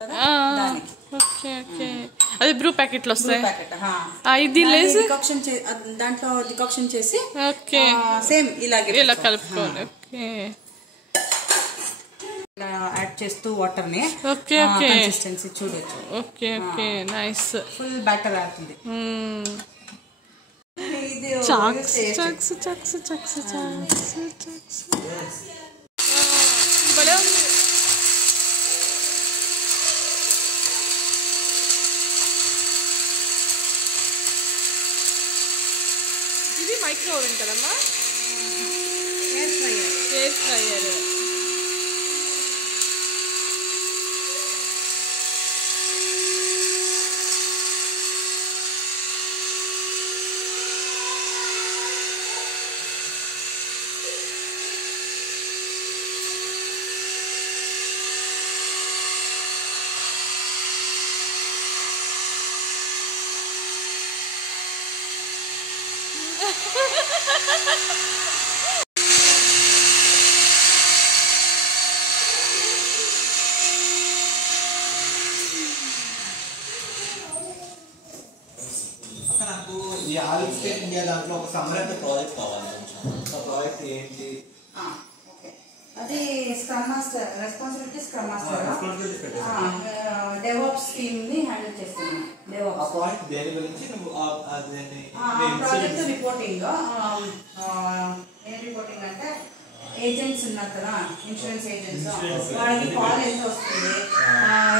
okay okay అది Bru ప్యాకెట్లు వస్తాయి ఇది డికాక్షన్ దాంట్లో డికాక్షన్ చేసి ఓకే సేమ్ ఇలాగే ఇలా కలుపుకోవాలి ఓకే యాడ్ చేస్తూ వాటర్ ని ఓకే ఓకే కన్సిస్టెన్సీ చూడొచ్చు okay okay nice full batter అవుతుంది ఇది chalks chalks chalks chalks chalks chalks బలే ఉంది ఇది మైక్రో ఓవెన్ కదమ్మా ఎయిర్ ఫ్రైయర్ ఈ ఆల్స్కేప్ ఇండియా దాంట్లో ఒక సమ్మర్ ప్రాజెక్ట్ కావాలి కొంచెం ప్రాజెక్ట్ ఏంటి ఓకే అది scrum master responsibility scrum master DevOps team ని హ్యాండిల్ చేస్తున్నాను డెవాప్స్ ఆ ప్రాజెక్ట్ దేని గురించి నువ్వు అదేంటి ప్రాజెక్ట్ రిపోర్టింగ్ ఏం రిపోర్టింగ్ అంటే ఏజెంట్స్ ఉన్నారు కదా ఇన్సూరెన్స్ ఏజెంట్స్ వాళ్ళకి కాల్ ఎంత వస్తుంది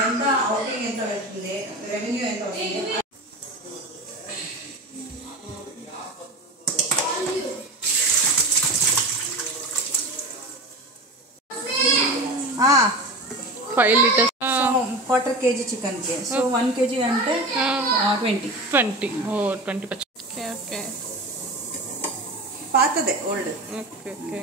ఎంత అవుటింగ్ ఎంత వెళ్తుంది రెవెన్యూ ఎంత వస్తుంది five litres quarter KG chicken కి సో 1 kg అంటే 20 ఓకే ఓకే పాతదే ఓల్డ్ ఓకే ఓకే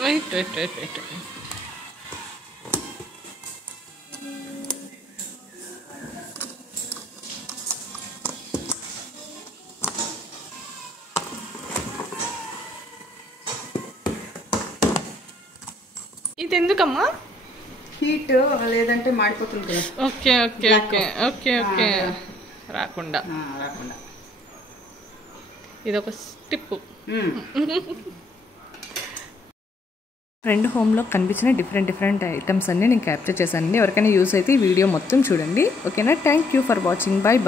వెయిట్ ఇది ఎందుకమ్మా హీట్ లేదంటే మాడిపోతుంది కదా okay okay okay okay okay రాకుండా ఇది ఒక స్టిప్ ఫ్రెండ్ హోమ్లో కనిపించిన డిఫరెంట్ ఐటమ్స్ అన్నీ నేను క్యాప్చర్ చేశానండి ఎవరికైనా యూస్ అయితే ఈ వీడియో మొత్తం చూడండి ఓకేనా thank you for watching bye